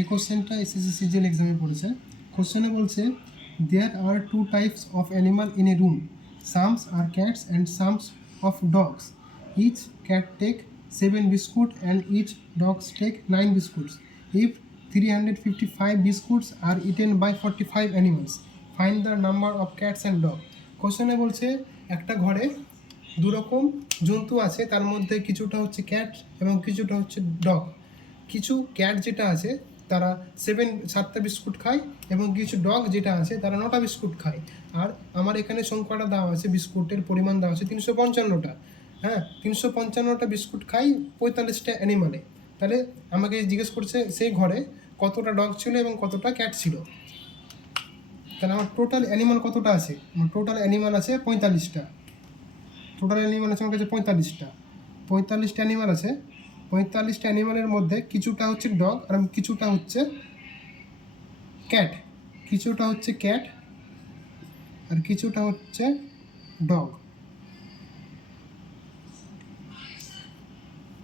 এই কোশ্চেনটা SSC CGL এক্সামে পড়েছে। কোশ্চেনে বলছে there are two types of animal in a room, some are cats and some of dogs. Each cat take 7 biscuit and each dogs take 9 biscuits. If 355 biscuits are eaten by 45 animals, find the number of cats and dog. কোশ্চেনে বলছে একটা ঘরে দুরকম জন্তু আছে, তার মধ্যে কিছুটা হচ্ছে ক্যাট এবং কিছুটা হচ্ছে ডগ। কিছু ক্যাট যেটা আছে তারা 7টা বিস্কুট খায় এবং কিছু ডগ যেটা আছে তারা 9টা বিস্কুট খায়। আর আমার এখানে সংখ্যাটা দেওয়া আছে, বিস্কুটের পরিমাণ দেওয়া আছে 355টা। হ্যাঁ, 355টা বিস্কুট খাই 45টা অ্যানিমালে। তাহলে আমাকে জিজ্ঞেস করছে সেই ঘরে কতটা ডগ ছিল এবং কতটা ক্যাট ছিল। তাহলে আমার টোটাল অ্যানিমাল কতটা আছে? আমার টোটাল অ্যানিমাল আছে 45টা। টোটাল অ্যানিমাল আছে আমার কাছে 45টা অ্যানিমাল আছে। 45টা অ্যানিমালের মধ্যে কিছুটা হচ্ছে ডগ আর কিছুটা হচ্ছে ক্যাট, কিছুটা হচ্ছে ক্যাট আর কিছুটা হচ্ছে ডগ।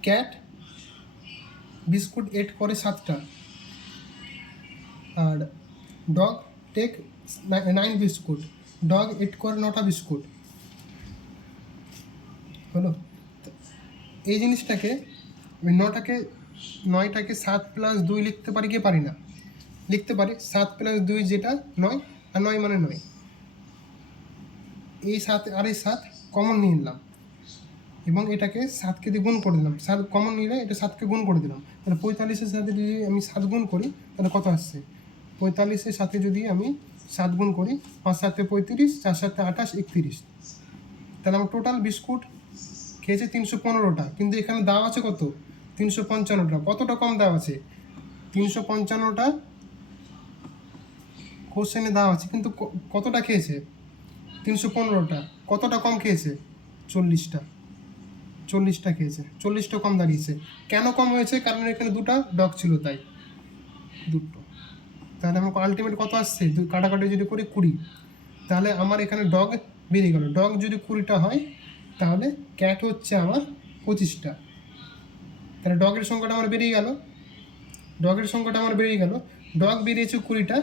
ক্যাট বিস্কুট এট করে 7টা আর ডগ টেক 9 বিস্কুট। ডগ এট করে 9টা বিস্কুট হলো। এই জিনিসটাকে আমি 9টাকে 7 + 2 লিখতে পারি কি পারি না? লিখতে পারি। 7 + 2 যেটা 9, আর 9 মানে 9। এই 7 আর এই 7 কমন নিয়ে নিলাম এবং এটাকে 7কে দিয়ে গুণ করে দিলাম। 7 কমন নিলে এটা 7কে গুণ করে দিলাম। তাহলে 45-এর সাথে যদি আমি 7 গুণ করি তাহলে কত আসছে? 45-এর সাথে যদি আমি 7 গুণ করি, 5 × 7 = 35, 4 × 7 = 28, 31। তাহলে আমার টোটাল বিস্কুট খেয়েছে 315টা, কিন্তু এখানে দেওয়া আছে কত? 355টা। কতটা কম দেওয়া আছে? 355টা কোশ্চেনে দেওয়া আছে, কিন্তু কতটা খেয়েছে? 315টা। কতটা কম খেয়েছে? 40টা খেয়েছে। 40টা কম দাঁড়িয়েছে। কেন কম হয়েছে? কারণ এখানে 2টা ডগ ছিল, তাই 2টো। তাহলে আমার আলটিমেট কত আসছে? কাটাকাটি যদি করি 20। তাহলে আমার এখানে ডগ বেরিয়ে গেল। ডগ যদি 20টা হয় তাহলে ক্যাট হচ্ছে আমার 25টা। তাহলে ডগের সংখ্যাটা আমার বেরিয়ে গেল। ডগ বেরিয়েছে 20টা।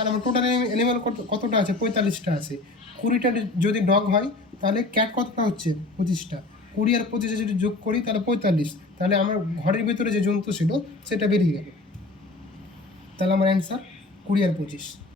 আর আমার টোটাল অ্যানিমাল কতটা আছে? 45টা আছে। 20টা যদি ডগ হয় তাহলে ক্যাট কতটা হচ্ছে? 25টা। 20 আর 25 যদি যোগ করি তাহলে 45। তাহলে আমার ঘরের ভিতরে যে জন্তু ছিল সেটা বেরিয়ে গেল। তাহলে আমার অ্যান্সার 20 আর 25।